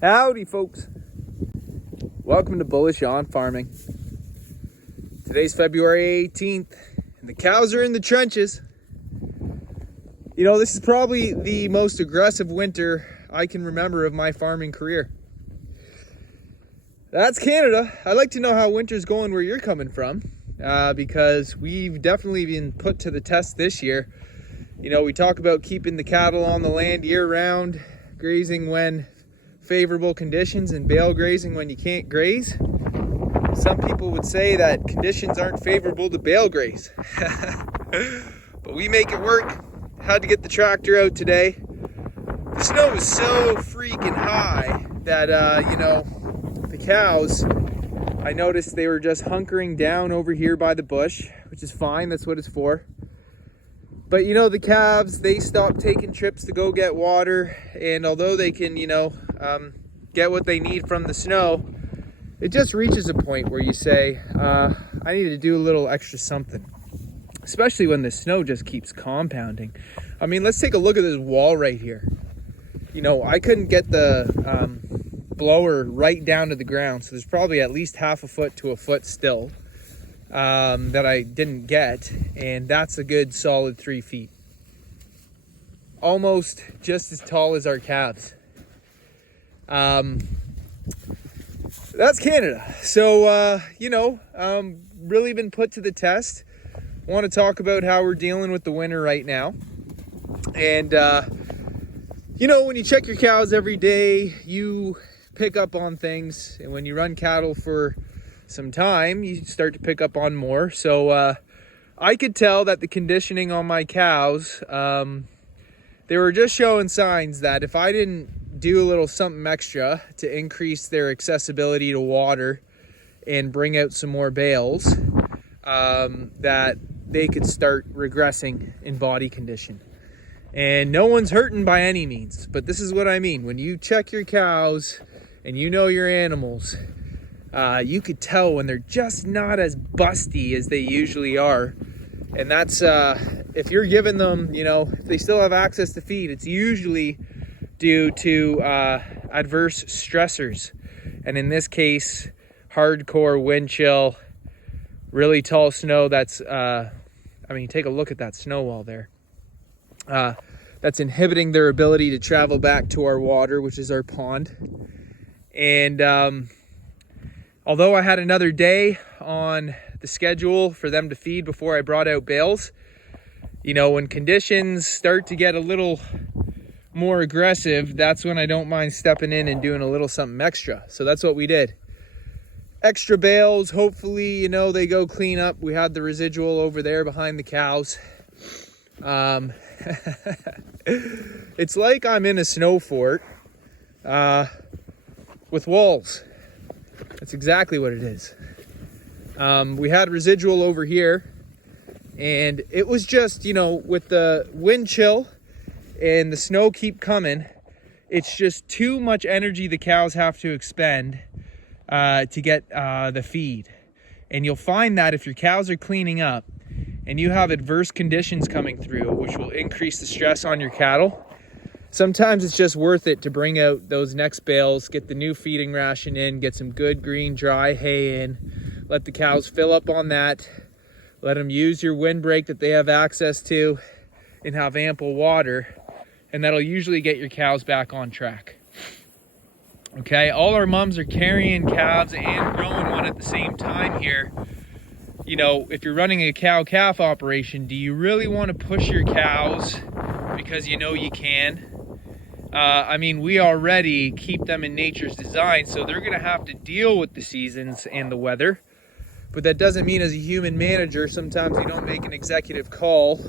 Howdy folks, welcome to Bullish On Farming. Today's February 18th and the cows are in the trenches. You know, this is probably the most aggressive winter I can remember of my farming career. That's Canada. I'd like to know how winter's going where you're coming from, because we've definitely been put to the test this year. You know, we talk about keeping the cattle on the land year round, grazing when favorable conditions and bale grazing when you can't graze. Some people would say that conditions aren't favorable to bale graze. But we make it work. Had to get the tractor out today. The snow was so freaking high that, the cows, I noticed they were just hunkering down over here by the bush, which is fine, that's what it's for. But the calves, they stopped taking trips to go get water, and although they can, get what they need from the snow, it just reaches a point where you say, I need to do a little extra something, especially when the snow just keeps compounding. I mean, let's take a look at this wall right here. I couldn't get the blower right down to the ground, so there's probably at least half a foot to a foot still that I didn't get, and that's a good solid 3 feet. Almost just as tall as our calves. That's Canada. So, really been put to the test. Want to talk about how we're dealing with the winter right now. And, when you check your cows every day, you pick up on things, and when you run cattle for some time, you start to pick up on more. So I could tell that the conditioning on my cows, they were just showing signs that if I didn't do a little something extra to increase their accessibility to water and bring out some more bales, that they could start regressing in body condition. And no one's hurting by any means, but this is what I mean. When you check your cows and your animals, you could tell when they're just not as busty as they usually are. And that's, if you're giving them, if they still have access to feed, it's usually due to adverse stressors. And in this case, hardcore wind chill, really tall snow that's, take a look at that snow wall there. That's inhibiting their ability to travel back to our water, which is our pond. And although I had another day on the schedule for them to feed before I brought out bales, when conditions start to get a little more aggressive, that's when I don't mind stepping in and doing a little something extra. So that's what we did. Extra bales, hopefully, they go clean up. We had the residual over there behind the cows. It's like I'm in a snow fort with walls. That's exactly what it is. We had residual over here, and it was just, with the wind chill and the snow keep coming, it's just too much energy the cows have to expend to get the feed. And you'll find that if your cows are cleaning up and you have adverse conditions coming through, which will increase the stress on your cattle, sometimes it's just worth it to bring out those next bales, get the new feeding ration in, get some good green dry hay in, let the cows fill up on that, let them use your windbreak that they have access to, and have ample water, and that'll usually get your cows back on track. Okay, all our mums are carrying calves and growing one at the same time here. If you're running a cow-calf operation, do you really want to push your cows because you can? We already keep them in nature's design, so they're going to have to deal with the seasons and the weather. But that doesn't mean as a human manager, sometimes you don't make an executive call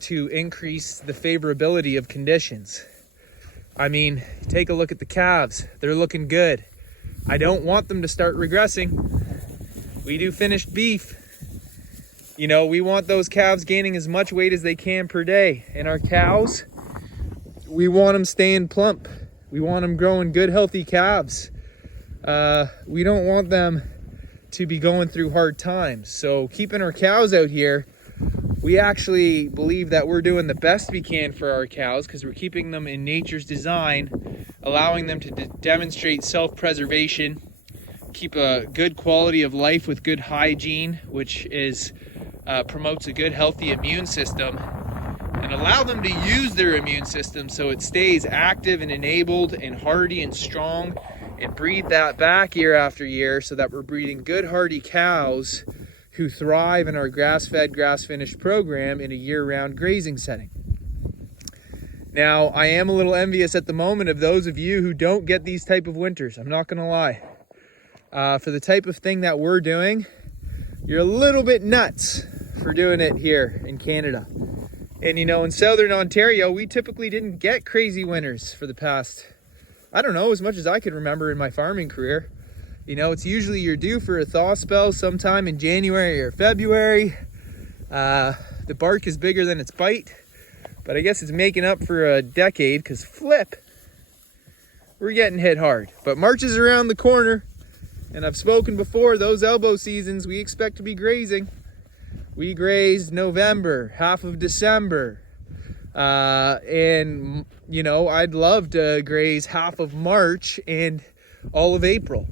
to increase the favorability of conditions. Take a look at the calves. They're looking good. I don't want them to start regressing. We do finished beef. We want those calves gaining as much weight as they can per day. And our cows, we want them staying plump. We want them growing good, healthy calves. We don't want them to be going through hard times. So keeping our cows out here we actually believe that we're doing the best we can for our cows because we're keeping them in nature's design, allowing them to demonstrate self-preservation, keep a good quality of life with good hygiene, which is promotes a good healthy immune system, and allow them to use their immune system so it stays active and enabled and hardy and strong, and breed that back year after year so that we're breeding good hardy cows who thrive in our grass-fed, grass-finished program in a year-round grazing setting. Now, I am a little envious at the moment of those of you who don't get these type of winters. I'm not gonna lie. For the type of thing that we're doing, you're a little bit nuts for doing it here in Canada. And you know, in Southern Ontario, we typically didn't get crazy winters for the past, I don't know, as much as I could remember in my farming career. You know, it's usually you're due for a thaw spell sometime in January or February. The bark is bigger than its bite, but I guess it's making up for a decade because flip, we're getting hit hard. But March is around the corner, and I've spoken before, those elbow seasons we expect to be grazing. We grazed November, half of December, and you know, I'd love to graze half of March and all of April.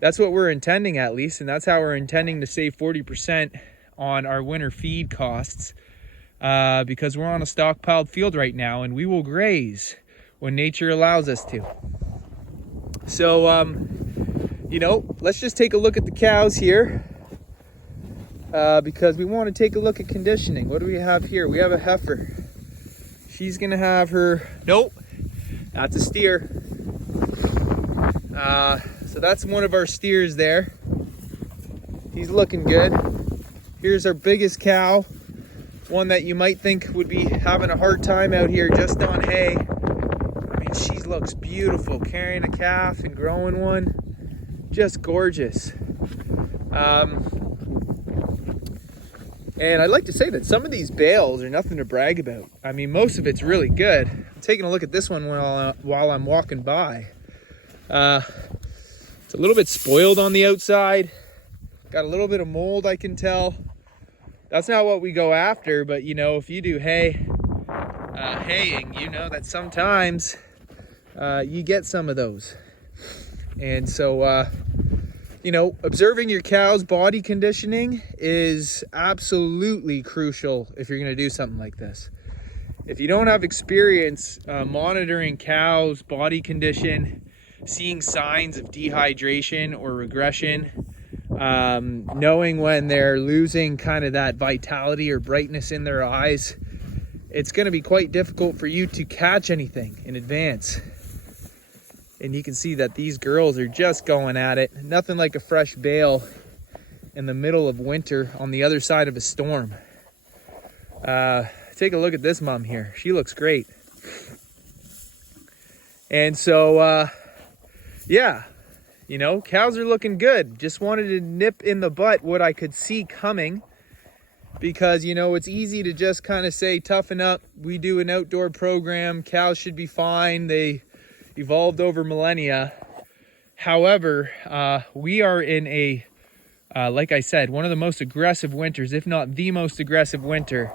That's what we're intending, at least, and that's how we're intending to save 40% on our winter feed costs, because we're on a stockpiled field right now, and we will graze when nature allows us to. So, you know, let's just take a look at the cows here, because we want to take a look at conditioning. What do we have here? We have a heifer. She's gonna have her, nope, that's a steer. So that's one of our steers there. He's looking good. Here's our biggest cow, one that you might think would be having a hard time out here just on hay. I mean, she looks beautiful, carrying a calf and growing one. Just gorgeous. And I'd like to say that some of these bales are nothing to brag about. I mean, most of it's really good. I'm taking a look at this one while I'm walking by. It's a little bit spoiled on the outside. Got a little bit of mold, I can tell. That's not what we go after, but you know, if you do haying, you know that sometimes you get some of those. And so, you know, observing your cow's body conditioning is absolutely crucial if you're gonna do something like this. If you don't have experience monitoring cows' body condition, seeing signs of dehydration or regression, knowing when they're losing kind of that vitality or brightness in their eyes, it's going to be quite difficult for you to catch anything in advance. And you can see that these girls are just going at it. Nothing like a fresh bale in the middle of winter on the other side of a storm. Take a look at this mom here. She looks great. And so, yeah, you know, cows are looking good. Just wanted to nip in the butt what I could see coming, because, you know, it's easy to just kind of say, toughen up. We do an outdoor program. Cows should be fine. They evolved over millennia. However, we are in a, like I said, one of the most aggressive winters, if not the most aggressive winter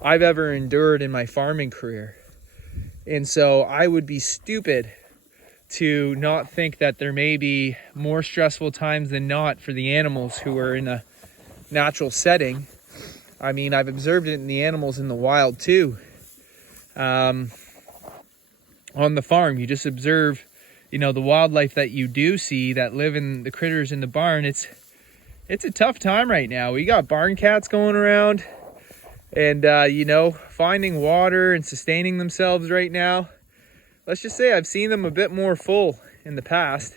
I've ever endured in my farming career. And so I would be stupid to not think that there may be more stressful times than not for the animals who are in a natural setting. I mean, I've observed it in the animals in the wild too. On the farm, you just observe, you know, the wildlife that you do see that live in the critters in the barn. It's a tough time right now. We got barn cats going around, and you know, finding water and sustaining themselves right now. Let's just say I've seen them a bit more full in the past.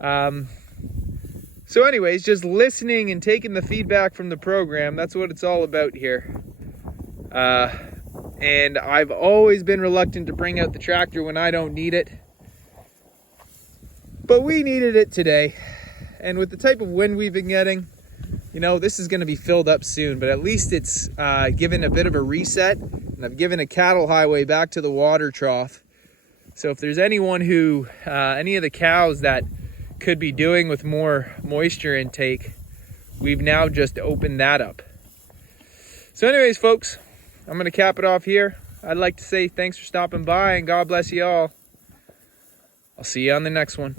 So anyways, just listening and taking the feedback from the program, that's what it's all about here. And I've always been reluctant to bring out the tractor when I don't need it. But we needed it today. And with the type of wind we've been getting, you know, this is going to be filled up soon, but at least it's given a bit of a reset, and I've given a cattle highway back to the water trough. So if there's anyone who, any of the cows that could be doing with more moisture intake, we've now just opened that up. So anyways, folks, I'm going to cap it off here. I'd like to say thanks for stopping by and God bless you all. I'll see you on the next one.